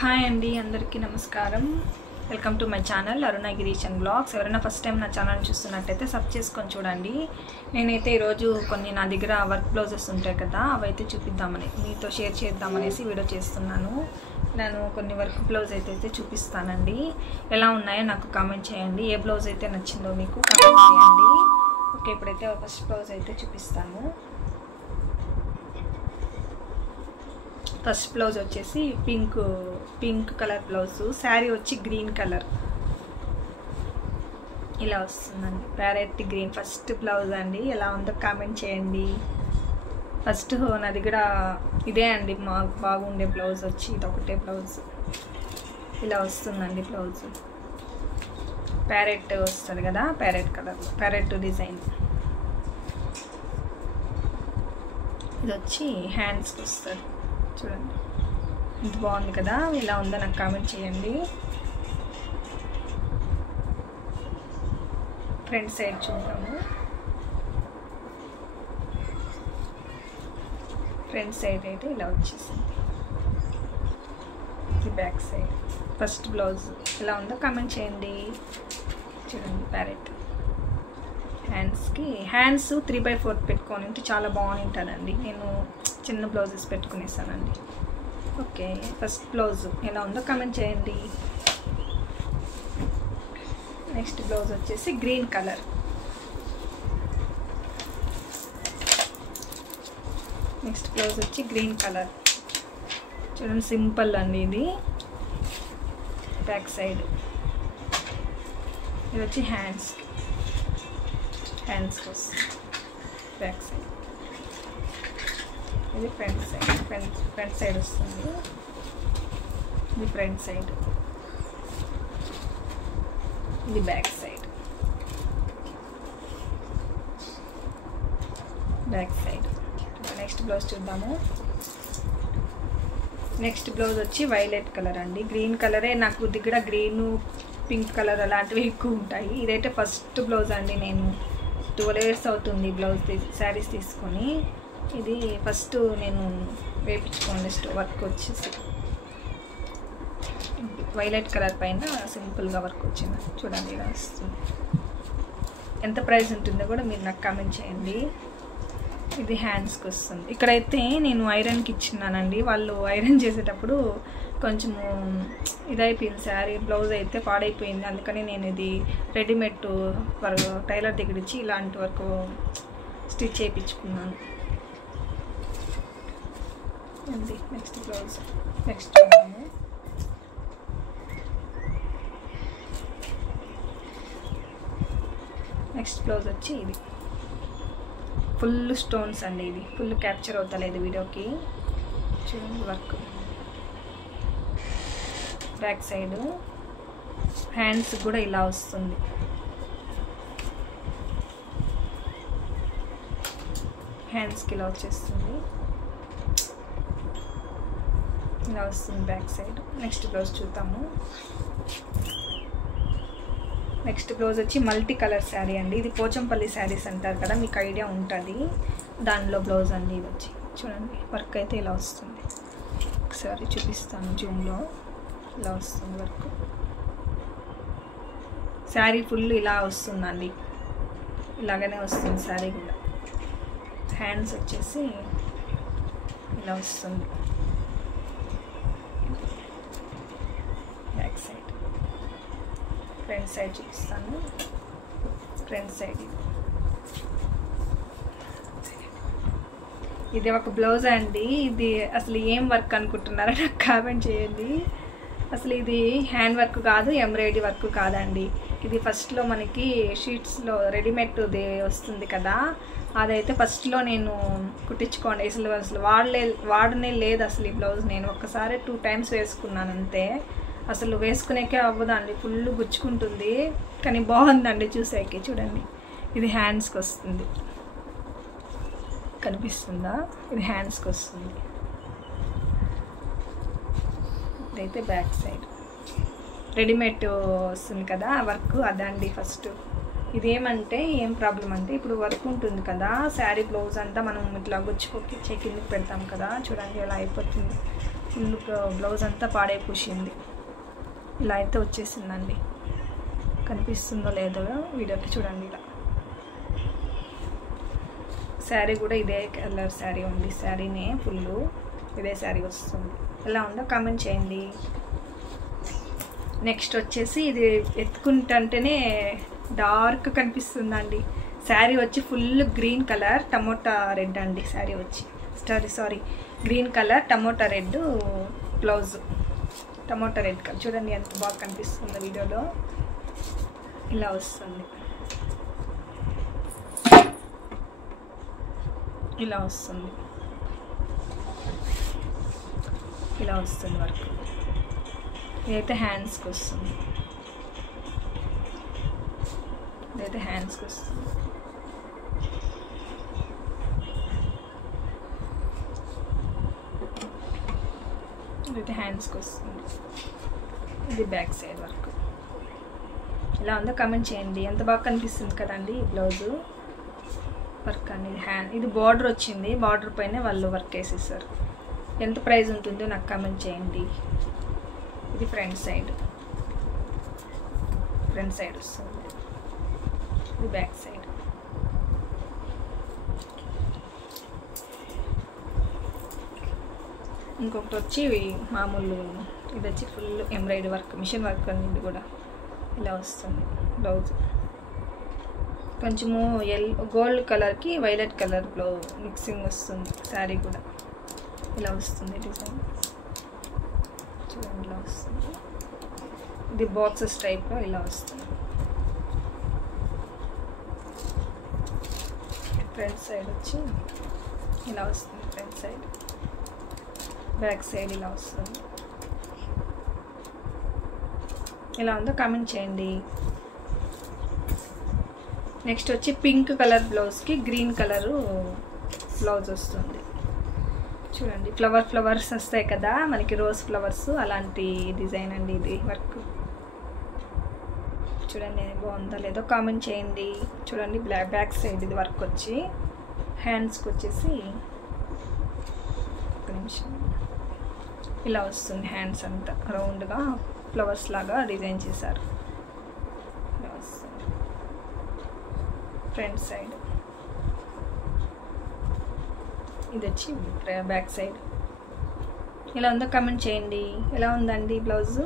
Hi అండి, అందరికీ నమస్కారం. Welcome to my channel Aruna Girish and blogs. ఎవరైనా ఫస్ట్ టైం నా ఛానల్ చూస్తున్నట్టయితే సబ్ చేసుకొని చూడండి. నేనైతే ఈరోజు కొన్ని నా దగ్గర వర్క్ బ్లౌజెస్ ఉంటాయి కదా, అవైతే చూపిద్దామని మీతో షేర్ చేద్దామనేసి వీడియో చేస్తున్నాను. నేను కొన్ని వర్క్ బ్లౌజ్ అయితే చూపిస్తానండి. ఎలా ఉన్నాయో నాకు కామెంట్ చేయండి. ఏ బ్లౌజ్ అయితే నచ్చిందో మీకు కామెంట్ చేయండి. ఓకే, ఇప్పుడైతే ఫస్ట్ బ్లౌజ్ అయితే చూపిస్తాను. ఫస్ట్ బ్లౌజ్ వచ్చేసి పింక్ కలర్ బ్లౌజ్, శారీ వచ్చి గ్రీన్ కలర్ ఇలా వస్తుందండి, ప్యారెట్ గ్రీన్. ఫస్ట్ బ్లౌజ్ అండి, ఎలా ఉందో కామెంట్ చేయండి. ఫస్ట్ నా దగ్గర ఇదే అండి మాకు బాగుండే బ్లౌజ్ వచ్చి ఇదొకటే బ్లౌజ్ ఇలా వస్తుందండి. బ్లౌజ్ ప్యారెట్ వస్తుంది కదా, ప్యారెట్ కలర్, ప్యారెట్ డిజైన్. ఇది వచ్చి హ్యాండ్స్కి వస్తుంది. చూడండి ఇంత బాగుంది కదా, ఇలా ఉందో నాకు కామెంట్ చేయండి. ఫ్రంట్ సైడ్ చూద్దాము. ఫ్రంట్ సైడ్ అయితే ఇలా వచ్చేసింది. ఇది బ్యాక్ సైడ్. ఫస్ట్ బ్లౌజ్ ఎలా ఉందో కామెంట్ చేయండి. చూడండి ప్యారెట్. హ్యాండ్స్ 3/4 పెట్టుకొని ఉంటే చాలా బాగుంది ఉంటుందండి. నేను చిన్న బ్లౌజెస్ పెట్టుకునేసానండి. ఓకే, ఫస్ట్ బ్లౌజ్ ఎలా ఉందో కామెంట్ చేయండి. నెక్స్ట్ బ్లౌజ్ వచ్చేసి గ్రీన్ కలర్. నెక్స్ట్ బ్లౌజ్ వచ్చి గ్రీన్ కలర్. చూడండి సింపుల్ అండి ఇది. బ్యాక్ సైడ్ ఇది వచ్చి హ్యాండ్స్కి వస్తుంది. బ్యాక్ సైడ్ ఇది ఫ్రంట్ సైడ్ వస్తుంది. ఇది ఫ్రంట్ సైడ్, ఇది బ్యాక్ సైడ్. నెక్స్ట్ బ్లౌజ్ చూద్దాము. నెక్స్ట్ బ్లౌజ్ వచ్చి వైలెట్ కలర్ అండి. గ్రీన్ కలరే నాకు దగ్గర, గ్రీను పింక్ కలర్ అలాంటివి ఎక్కువ ఉంటాయి. ఇదైతే ఫస్ట్ బ్లౌజ్ అండి. నేను 12 years అవుతుంది బ్లౌజ్ శారీస్ తీసుకొని. ఇది ఫస్ట్ నేను వేయించుకోండి వర్క్ వచ్చేసి వైలెట్ కలర్ పైన సింపుల్గా వర్క్ వచ్చింది. చూడండి ఇలా వస్తుంది. ఎంత ప్రైస్ ఉంటుందో కూడా మీరు నాకు కామెంట్ చేయండి. ఇది హ్యాండ్స్కి వస్తుంది. ఇక్కడైతే నేను ఐరన్కి ఇచ్చినానండి. వాళ్ళు ఐరన్ చేసేటప్పుడు కొంచెము ఇదైపోయింది, శారీ బ్లౌజ్ అయితే పాడైపోయింది. అందుకని నేను ఇది రెడీమేడ్ టైలర్ దగ్గర ఇచ్చి ఇలాంటి వరకు స్టిచ్ చేయించుకున్నాను. ఇది నెక్స్ట్ బ్లౌజ్. నెక్స్ట్ బ్లౌజ్ వచ్చి ఇది ఫుల్ స్టోన్స్ అండి. ఇది ఫుల్ క్యాప్చర్ అవుతలేదు వీడియోకి. చూడండి వర్క్. బ్యాక్ సైడ్ హ్యాండ్స్ కూడా ఇలా వస్తుంది. హ్యాండ్స్కి ఇలా వచ్చేస్తుంది, ఇలా వస్తుంది బ్యాక్ సైడ్. నెక్స్ట్ బ్లౌజ్ చూద్దాము. నెక్స్ట్ బ్లౌజ్ వచ్చి మల్టీ కలర్ శారీ అండి. ఇది పోచంపల్లి శారీస్ అంటారు కదా, మీకు ఐడియా ఉంటుంది. దానిలో బ్లౌజ్ అండి ఇది వచ్చి. చూడండి వర్క్ అయితే ఇలా వస్తుంది. ఒకసారి చూపిస్తాను జూమ్లో. ఇలా వస్తుంది వర్క్. శారీ ఫుల్ ఇలా వస్తుందండి, ఇలాగనే వస్తుంది శారీ కూడా. హ్యాండ్స్ వచ్చేసి ఇలా వస్తుంది. Back side. ఫ్రంట్ సైడ్ చూపిస్తాను. ఫ్రంట్ సైడ్ ఇది ఒక బ్లౌజ్ అండి. ఇది అసలు ఏం వర్క్ అనుకుంటున్నారో నాకు కామెంట్ చేయండి. అసలు ఇది హ్యాండ్ వర్క్ కాదు, ఎంబ్రాయిడరీ వర్క్ కాదండి. ఇది ఫస్ట్లో మనకి షీట్స్లో రెడీమేడ్ వస్తుంది కదా, అదైతే ఫస్ట్లో నేను కుట్టించుకోండి. అసలు వాడనే లేదు అసలు ఈ బ్లౌజ్. నేను ఒక్కసారి 2 times వేసుకున్నాను అంతే. అసలు వేసుకునేకే అవ్వదండి, ఫుల్ గుచ్చుకుంటుంది. కానీ బాగుందండి చూసాకే. చూడండి ఇది హ్యాండ్స్కి వస్తుంది, కనిపిస్తుందా? ఇది హ్యాండ్స్కి వస్తుంది. ఇదైతే బ్యాక్ సైడ్ రెడీమేడ్ వస్తుంది కదా వర్క్, అదండి ఫస్ట్. ఇదేమంటే ఏం ప్రాబ్లం అంటే, ఇప్పుడు వర్క్ ఉంటుంది కదా శారీ బ్లౌజ్ అంతా మనం ఇట్లా గుచ్చుకోకి కిందకి పెడతాం కదా, చూడండి ఇలా అయిపోతుంది. ఫుల్ బ్లౌజ్ అంతా పాడైపోయింది. ఇలా అయితే వచ్చేసిందండి. కనిపిస్తుందో లేదో వీడియోకి చూడండి. ఇలా శారీ కూడా ఇదే కలర్ శారీ ఉంది. శారీనే ఫుల్ ఇదే శారీ వస్తుంది. ఎలా ఉందో కామెంట్ చేయండి. నెక్స్ట్ వచ్చేసి ఇది ఎత్తుకుంటుంటేనే డార్క్ కనిపిస్తుందండి. శారీ వచ్చి full green colour tomato red అండి. శారీ వచ్చి sorry green colour tomato red blouse. Tomato red colour చూడండి ఎంత బాగా కనిపిస్తుందో వీడియోలో. ఇలా వస్తుంది. ఇలా వస్తుంది. ఇలా వస్తుంది వర్క్. ఇదైతే హ్యాండ్స్కి వస్తుంది. ఇదైతే హ్యాండ్స్కి వస్తుంది. ఇదైతే హ్యాండ్స్కి వస్తుంది. ఇది బ్యాక్ సైడ్ వర్క్. ఇలా ఉందో కామెంట్ చేయండి. ఎంత బాగా కనిపిస్తుంది కదండి ఈ బ్లౌజు వర్క్ అనేది. ఇది బార్డర్ వచ్చింది. బార్డర్ పైన వాళ్ళు వర్క్ వేసేసారు. ఎంత ప్రైస్ ఉంటుందో నాకు కామెంట్ చేయండి. ఇది ఫ్రంట్ సైడ్ వస్తుంది. ఇది బ్యాక్ సైడ్. ఇంకొకటి వచ్చి మామూలు ఇది వచ్చి full embroidery work machine work అనేది కూడా ఇలా వస్తుంది బ్లౌజ్. కొంచెము గోల్డ్ కలర్కి వైలెట్ కలర్ మిక్సింగ్ వస్తుంది. శారీ కూడా ఇలా వస్తుంది డిజైన్ చూడండి. ఇలా వస్తుంది. ఇది బాక్సెస్ టైప్లో ఇలా వస్తుంది. ఫ్రంట్ సైడ్ వచ్చి ఇలా వస్తుంది. ఫ్రంట్ సైడ్ బ్యాక్ సైడ్ ఇలా వస్తుంది. ఎలా ఉందో కామెంట్ చేయండి. నెక్స్ట్ వచ్చి పింక్ కలర్ బ్లౌజ్కి గ్రీన్ కలరు బ్లౌజ్ వస్తుంది. చూడండి ఫ్లవర్స్ వస్తాయి కదా మనకి, రోజ్ ఫ్లవర్స్ అలాంటి డిజైన్ అండి ఇది వర్క్. చూడండి బాగుందా లేదో కామెంట్ చేయండి. చూడండి బ్యాక్ సైడ్ ఇది వర్క్ వచ్చి హ్యాండ్స్కి వచ్చేసి ఒక నిమిషం ఇలా వస్తుంది. హ్యాండ్స్ అంతా రౌండ్గా ఫ్లవర్స్ లాగా డిజైన్ చేశారు. ఇలా వస్తుంది. ఫ్రంట్ సైడ్ ఇది వచ్చి బ్యాక్ సైడ్. ఎలా ఉందో కామెంట్ చేయండి. ఎలా ఉందండి బ్లౌజు?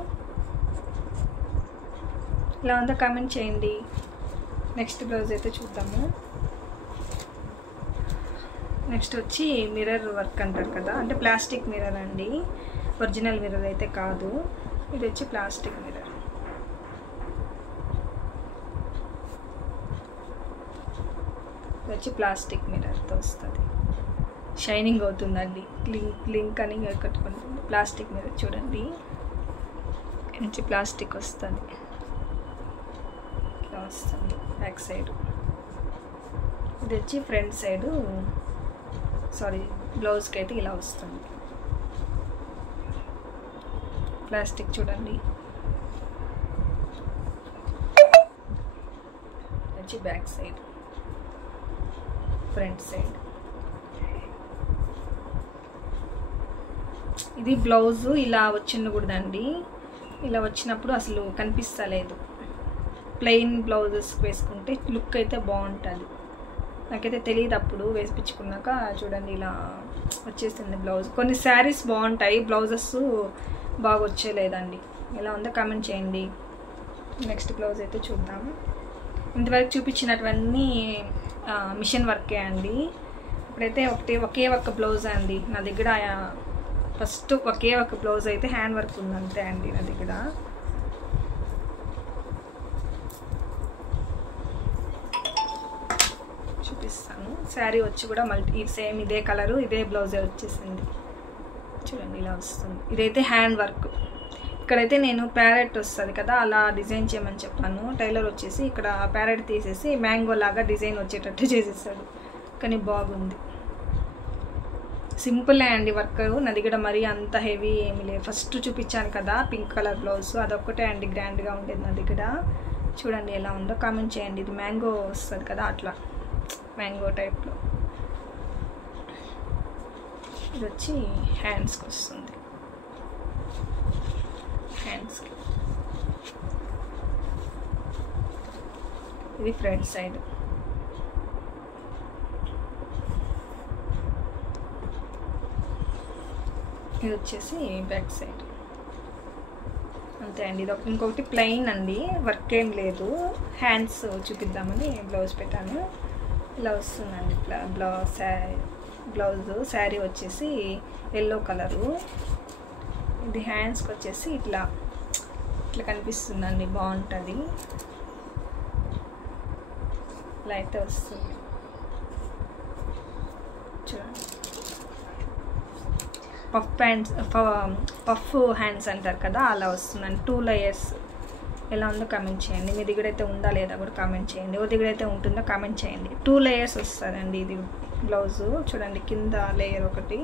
ఎలా ఉందో కామెంట్ చేయండి. నెక్స్ట్ బ్లౌజ్ అయితే చూద్దాము. నెక్స్ట్ వచ్చి మిర్రర్ వర్క్ అంటారు కదా, అంటే ప్లాస్టిక్ మిర్రర్ అండి, ఒరిజినల్ మిర్రర్ అయితే కాదు. ఇది వచ్చి ప్లాస్టిక్ మిర్రర్. ఇది వచ్చి ప్లాస్టిక్ మిర్రర్తో వస్తుంది. షైనింగ్ అవుతుందండి. క్లింక్ అని కట్టుకుంటుంది. ప్లాస్టిక్ మిర్రర్ చూడండి. నుంచి ప్లాస్టిక్ వస్తుంది. ఇట్లా వస్తుంది బ్యాక్ సైడ్. ఇది వచ్చి ఫ్రంట్ సైడు బ్లౌజ్కి అయితే ఇలా వస్తుంది. ప్లాస్టిక్ చూడండి. వచ్చి బ్యాక్ సైడ్, ఫ్రంట్ సైడ్. ఇది బ్లౌజు ఇలా వచ్చిండకూడదండి. ఇలా వచ్చినప్పుడు అసలు కనిపిస్తలేదు. ప్లెయిన్ బ్లౌజెస్ వేసుకుంటే లుక్ అయితే బాగుంటుంది. నాకైతే తెలియదు అప్పుడు వేసిపించుకున్నాక. చూడండి ఇలా వచ్చేసింది బ్లౌజ్. కొన్ని శారీస్ బాగుంటాయి, బ్లౌజెస్ బాగా వచ్చేలేదండి. ఎలా ఉందో కామెంట్ చేయండి. నెక్స్ట్ బ్లౌజ్ అయితే చూద్దాము. ఇంతవరకు చూపించినటువన్నీ మిషన్ వర్కే అండి. ఇప్పుడైతే ఒకే ఒక బ్లౌజ్ అండి నా దగ్గర. ఫస్ట్ ఒకే ఒక బ్లౌజ్ అయితే హ్యాండ్ వర్క్ ఉంది అంతే అండి నా దగ్గర. చూపిస్తాను. శారీ వచ్చి కూడా సేమ్ ఇదే కలరు, ఇదే బ్లౌజే వచ్చేసింది. చూడండి ఇలా వస్తుంది. ఇదైతే హ్యాండ్ వర్క్. ఇక్కడైతే నేను ప్యారెట్ వస్తుంది కదా అలా డిజైన్ చేయమని చెప్పాను. టైలర్ వచ్చేసి ఇక్కడ ప్యారెట్ తీసేసి మ్యాంగో లాగా డిజైన్ వచ్చేటట్టు చేసేసాడు. కానీ బాగుంది. సింపులే అండి వర్క్. నా దగ్గర మరీ అంత హెవీ ఏమి లేదు. ఫస్ట్ చూపించాను కదా పింక్ కలర్ బ్లౌజ్, అదొక్కటే అండి గ్రాండ్గా ఉండేది నా దగ్గర. చూడండి ఎలా ఉందో కామెంట్ చేయండి. ఇది మ్యాంగో వస్తుంది కదా అట్లా మ్యాంగో టైప్లో. ఇది వచ్చి హ్యాండ్స్కి వస్తుంది. హ్యాండ్స్కి. ఇది ఫ్రంట్ సైడ్. ఇది వచ్చేసి బ్యాక్ సైడ్. అంతే అండి. ఇది ఇంకొకటి ప్లెయిన్ అండి, వర్క్ ఏం లేదు. హ్యాండ్స్ చూపిద్దామని బ్లౌజ్ పెట్టాను. ఇలా వస్తుందండి బ్లౌజ్. శారీ వచ్చేసి ఎల్లో కలరు. ఇది హ్యాండ్స్కి వచ్చేసి ఇట్లా కనిపిస్తుందండి, బాగుంటుంది. ఇలా అయితే వస్తుంది చూడండి. పఫ్ హ్యాండ్స్ అంటారు కదా, అలా వస్తుందండి. 2 లేయర్స్. ఎలా ఉందో కామెంట్ చేయండి. మీ దగ్గర అయితే ఉందా లేదా కూడా కామెంట్ చేయండి. ఎవరి దగ్గర అయితే ఉంటుందో కామెంట్ చేయండి. 2 లేయర్స్ వస్తుందండి ఇది బ్లౌజు. చూడండి, కింద లేయర్ ఒకటి,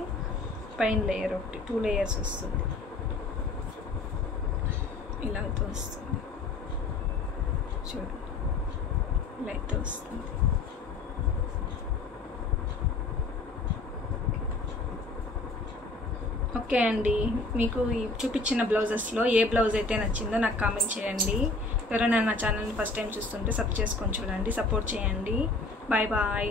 పైన లేయర్ ఒకటి, 2 లేయర్స్ వస్తుంది. ఇలా అయితే వస్తుంది చూడండి, ఇలా అయితే వస్తుంది. ఓకే అండి, మీకు ఈ చూపించిన బ్లౌజెస్లో ఏ బ్లౌజ్ అయితే నచ్చిందో నాకు కామెంట్ చేయండి. ఎవరైనా నా ఛానల్ని ఫస్ట్ టైం చూస్తుంటే సబ్స్క్రైబ్ చేసుకొని చూడండి, సపోర్ట్ చేయండి. Bye bye.